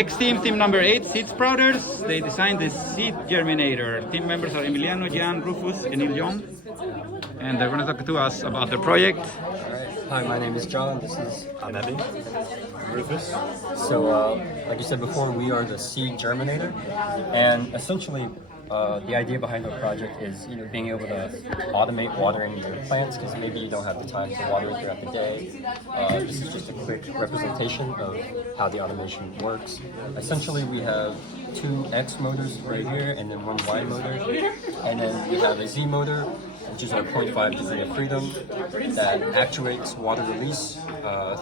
Next team, team number 8, Seed Sprouters. They designed the Seed Germinator. Team members are Emiliano, Jan, Rufus, and Iljon. And they're going to talk to us about their project. Hi, my name is John. This is Evan. Rufus. So, like you said before, we are the Seed Germinator, and essentially, the idea behind our project is, being able to automate watering your plants because maybe you don't have the time to water it throughout the day. This is just a quick representation of how the automation works. Essentially, we have 2 X motors right here, and then 1 Y motor, and then we have a Z motor, which is our 0.5 degree of freedom that actuates water release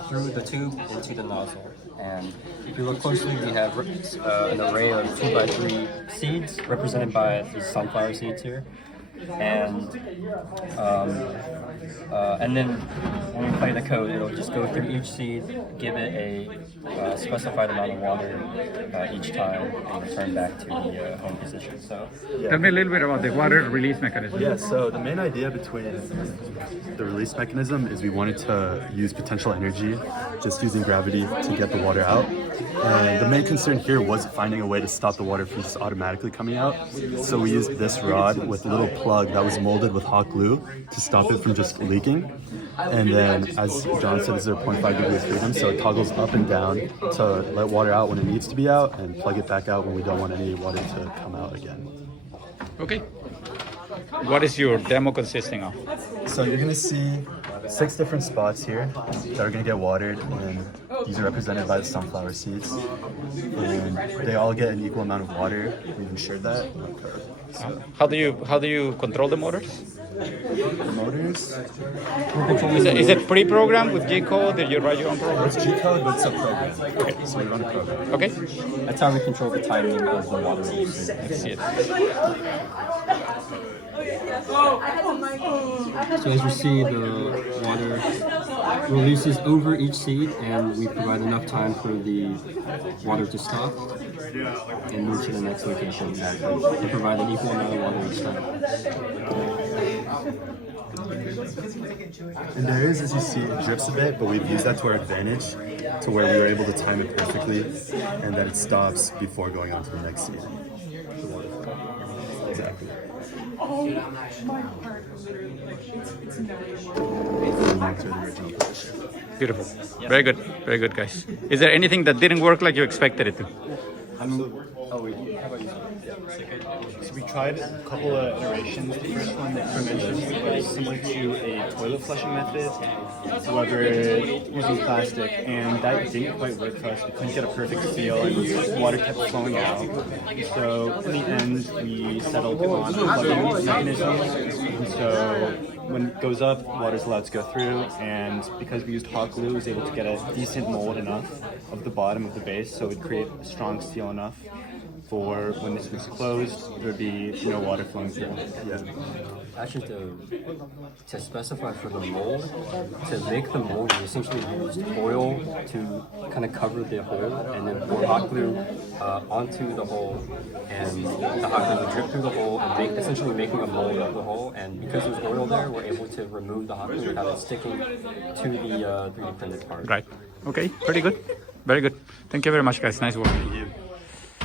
through the tube into the nozzle. And if you look closely, we have an array of 2x3 seeds represented by these sunflower seeds here. And then when we play the code, it'll just go through each seed, give it a specified amount of water each time, and return back to the home position. So, Tell me a little bit about the water release mechanism. Yeah, so the main idea between the release mechanism is we wanted to use potential energy, just using gravity to get the water out. And the main concern here was finding a way to stop the water from just automatically coming out. So we used this rod with a little plug that was molded with hot glue to stop it from just leaking. And then, as John said, this is a 0.5 degree of freedom, so it toggles up and down to let water out when it needs to be out and plug it back out when we don't want any water to come out again. Okay. What is your demo consisting of? So you're going to see 6 different spots here that are going to get watered, and these are represented by the sunflower seeds. And they all get an equal amount of water. We've ensured that. So, How do you control the motors? the motors, Is it pre-programmed with G-code? Did you write your own program? it's G-code, but it's a program. Okay, so we run a program. Okay. that's how we control the timing of the water release. Let's see it. So as you see, the water releases over each seed, and we provide enough time for the water to stop and move to the next location. We provide an equal amount of water each time. And there is, as you see, it drips a bit, but we've used that to our advantage, to where we were able to time it perfectly, and that it stops before going on to the next seed. Exactly. Beautiful. Very good, guys. Is there anything that didn't work like you expected it to? So we tried a couple of iterations. The first one that you mentioned was similar to a toilet flushing method, however, using plastic, and that didn't quite work for us. We couldn't get a perfect seal, and water kept flowing out. So in the end, we settled on a plugging mechanism, and so when it goes up, water's allowed to go through, and because we used hot glue, it was able to get a decent mold enough of the bottom of the base, so it would create a strong seal enough for when this was closed, there would be no water flowing through. Actually, to specify for the mold, to make the mold, we essentially used oil to kind of cover the hole, and then pour hot glue onto the hole, and the hot glue would drip through the hole and essentially making a mold of the hole. And because there's oil there, we're able to remove the hot glue without it sticking to the 3D printed part. Right. Okay. Pretty good. Very good. Thank you very much, guys. Nice work. Thank you.